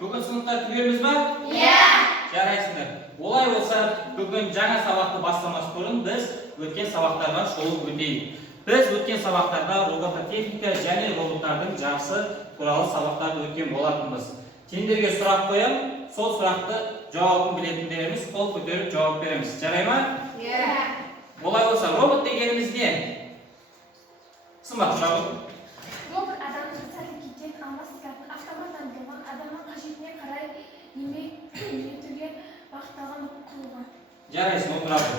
Бүгін сыныптар түгелміз ба? Иә. Жарайсыңдар. Олай болса, бүгін жаңа сабақты бастамас бұрын біз өткен сабақтарға шолу өтейік. Біз өткен сабақтарда робототехника және роботтардың жақсы туралы сабақтарды өткен болатынбыз. Сендерге сұрақ қоям, сол сұрақты жауабын білетіндеріміз қол көтеріп жауап береміз. Жарай ма? Иә. Олай болса, робот дегеніміз не? Сымбат сұрағы. Робот адамның іс-әрекетін алмастыратын автоматтандырылған адамның қажетіне қарай еңбек етуге бағытталған құрылғы. Жарайсың, отырады.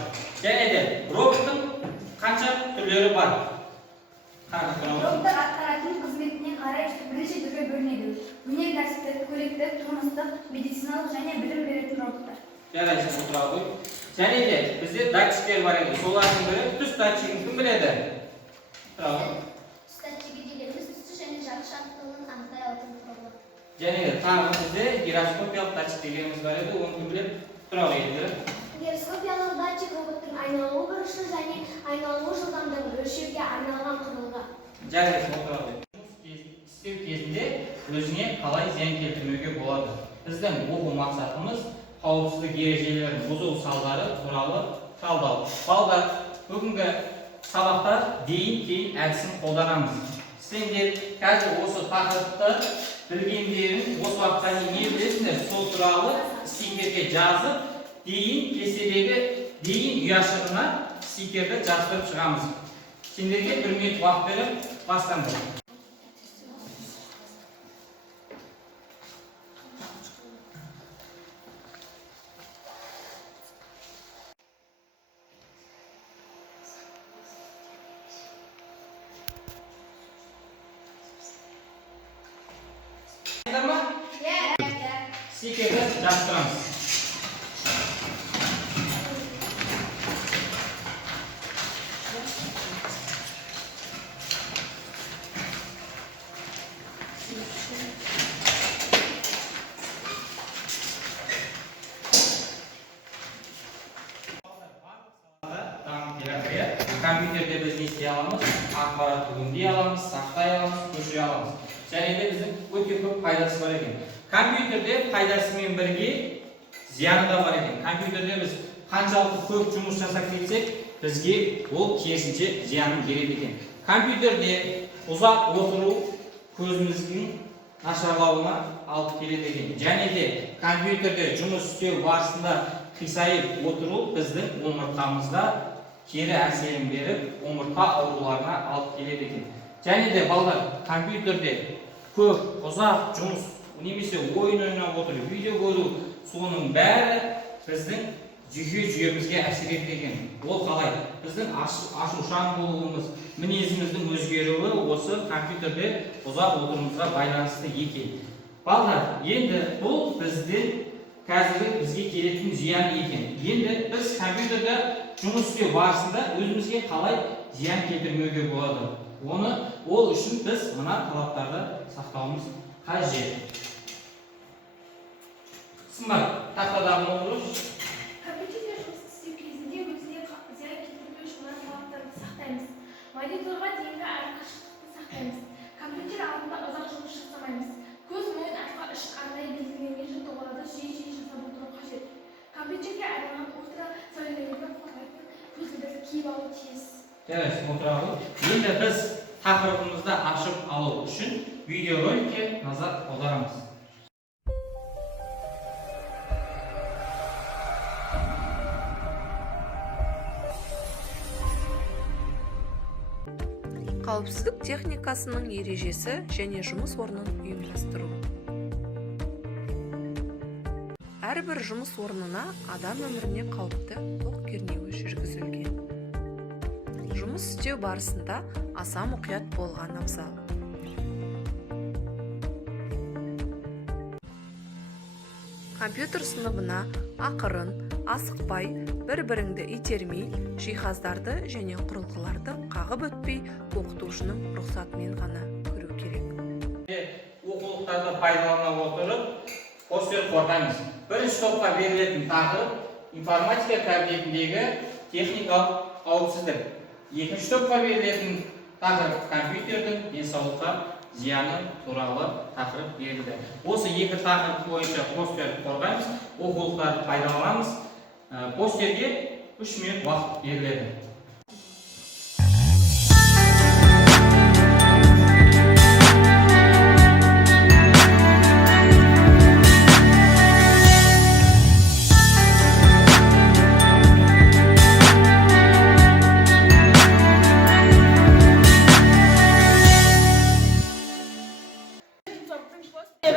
Және де роботтың қанша түрлері бар? Роботтар атқаратын қызметіне қарай бірнеше түрге бөлінеді. Өнеркәсіптік, көліктік, тұрмыстық, медициналық және білім беретін роботтар. Жарайсың, отырады. Және де бізде датчиктер бар еді. Солардың бірі түс датчигін кім біледі? Тұрады. Түс датчигі дегеніміз түсті және жарық шарттылығын анықтай алатын құрылғы. Және де тағы бізде гироскопиялық датчик дегеніміз бар еді. Оны кім біледі? Тұрады еді. Гироскопиялық датчик роботтың айналу бұрышы және айналу жылдамдығын өлшеуге арналған құрылғы. Жарайсың, отырады. Істеу кезінде өзіне қалай зиян келтірмеуге болады. Біздің оқу мақсатымыз қауіпсіздік ережелерін бұзу салдары туралы талдау. Балдар, бүгінгі сабақта кейін әдісін қолданамыз. Сендер қазір осы тақырыпты білгендерін осы уақытқа дейін не білесіңдер? Сол туралы стикерге жазып, кестедегі ұяшығына стикерді жаздырып шығамыз. Сендерге 1 минут уақыт беріп бастаңдар. Стикерді жабыстырамыз. Компьютерде біз не істей аламыз? Ақпаратты өңдей аламыз, сақтай аламыз, көшіре аламыз. Және де біздің өте көп пайдасы бар екен. Компьютерде пайдасымен бірге зияны да бар екен. Компьютерде біз қаншалықты көп жұмыс жасап кетсек, бізге ол керісінше зиянын береді екен. Компьютерде ұзақ отыру көзіміздің нашарлауына алып келеді екен. Және де компьютерде жұмыс істеу барысында қисайып отыру біздің омыртқамызда кері әсерін беріп, омыртқа ауруларына алып келеді екен. Және де балдар, компьютерде көп, ұзақ жұмыс, немесе ойын ойнап отыру, видео көру, соның бәрі біздің жүйемізге әсер етеді екен. Ол қалай? Біздің ашушаң болуымыз, мінезіміздің өзгеруі осы компьютерде ұзақ отыруымызға байланысты екен. Балдар, енді бұл біздің қазіргі бізге келетін зиян екен. Енді біз компьютерде жұмыс істеу барысында өзімізге қалай зиян келтірмеуге болады? Ол үшін біз мына талаптарды сақтауымыз қажет. Сымбат, тақтадағы отырыңыз. Компьютерде жұмыс істеу кезінде өзіне зиян келтірмеу үшін мына талаптарды сақтаймыз. Мониторға дейінгі арақашықтықты сақтаймыз. Компьютер алдында ұзақ жұмыс жасамаймыз. Көз, мойын, арқа үшін арнайы белгіленген жаттығуларды жиі жасап отыру қажет. Компьютерге арналған ультра сәулелерден қорғайтын көзілдірік киіп алу тиіс. Жарайсың, отырады. Енді біз тақырыбымызды ашып алу үшін видеороликке назар аударамыз. Қауіпсіздік техникасының ережесі және жұмыс орнын ұйымдастыру. Әрбір жұмыс орнына адам өміріне қауіпті тоқ кернеуі жүргізілген. Жұмыс істеу барысында аса мұқият болған абзал. Компьютер сыныбына ақырын, асықпай, бір-біріңді итермей, жиһаздарды және құрылғыларды қағып өтпей, оқытушының рұқсатымен ғана көру керек. Оқулықтарды пайдалана отырып, постер қорғаймыз. Бірінші топқа берілетін тақырып информатика кабинетіндегі техникалық қауіпсіздік. Екінші топқа берілетін тақырып компьютердің денсаулыққа зияны туралы тақырып берілді. Осы екі тақырып бойынша постер қорғаймыз, оқулықтарды пайдаланамыз. Постерге 3 минут уақыт беріледі.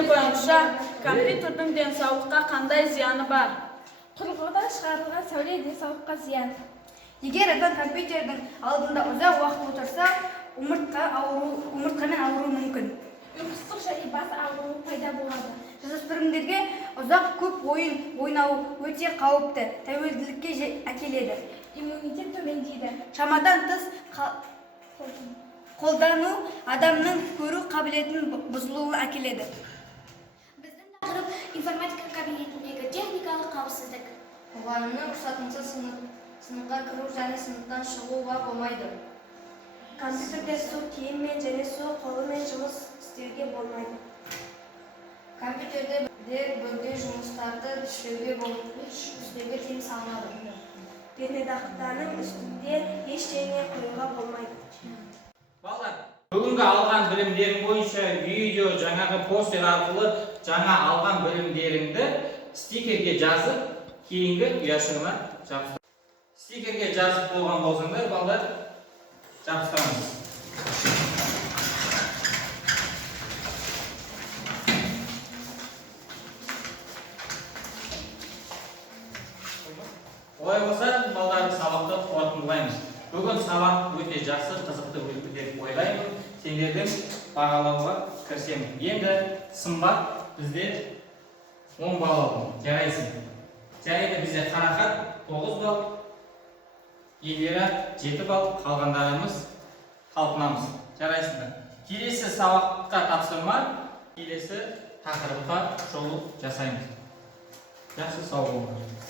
Бойынша компьютердің денсаулыққа қандай зияны бар? Құрылғыдан шығарылған сәуле денсаулыққа зиян. Егер адам компьютердің алдында ұзақ уақыт отырса, омыртқамен ауруы мүмкін. Ұйқысыздық және бас ауруы пайда болады. Жасөспірімдерге ұзақ көп ойын ойнау өте қауіпті, тәуелділікке әкеледі. Иммунитет төмендейді. Шамадан тыс қолдану адамның көру қабілетінің бұзылуына әкеледі. Біздің тақырып информатика кабинетіндегі техникалық қауіпсіздік. Мұғалімнің рұқсатынсыз сыныпқа кіру және сыныптан шығуға болмайды. Компьютерде су киіммен және су қолымен жұмыс істеуге болмайды. Компьютерде бөгде жұмыстарды істеуге тыйым салынады. Пернетақтаның үстінде ештеңе қоюға болмайды. Балалар, бүгінгі алған білімдерің бойынша видео жаңағы постер арқылы жаңа алған білімдеріңді стикерге жазып, кейінгі ұяшығына жабыстыр. Стикерге жазып болған болсаңдар, балалар, жабыстырамыз. Олай болса, балалардың сабақты қорытындылаймыз. Бүгін сабақ өте жақсы, қызықты өтті деп ойлаймын. Сендердің бағалауға кірісемін. Енді сымбат бізде 10 балл алды. Жарайсың. Және бізде Қарақат 9 балл, Елера 7 балл, қалғандарымыз қалпынамыз. Жарайсыңдар. Келесі сабаққа тапсырма, келесі тақырыпқа шолу жасаймыз. Жақсы, сау болыңдар.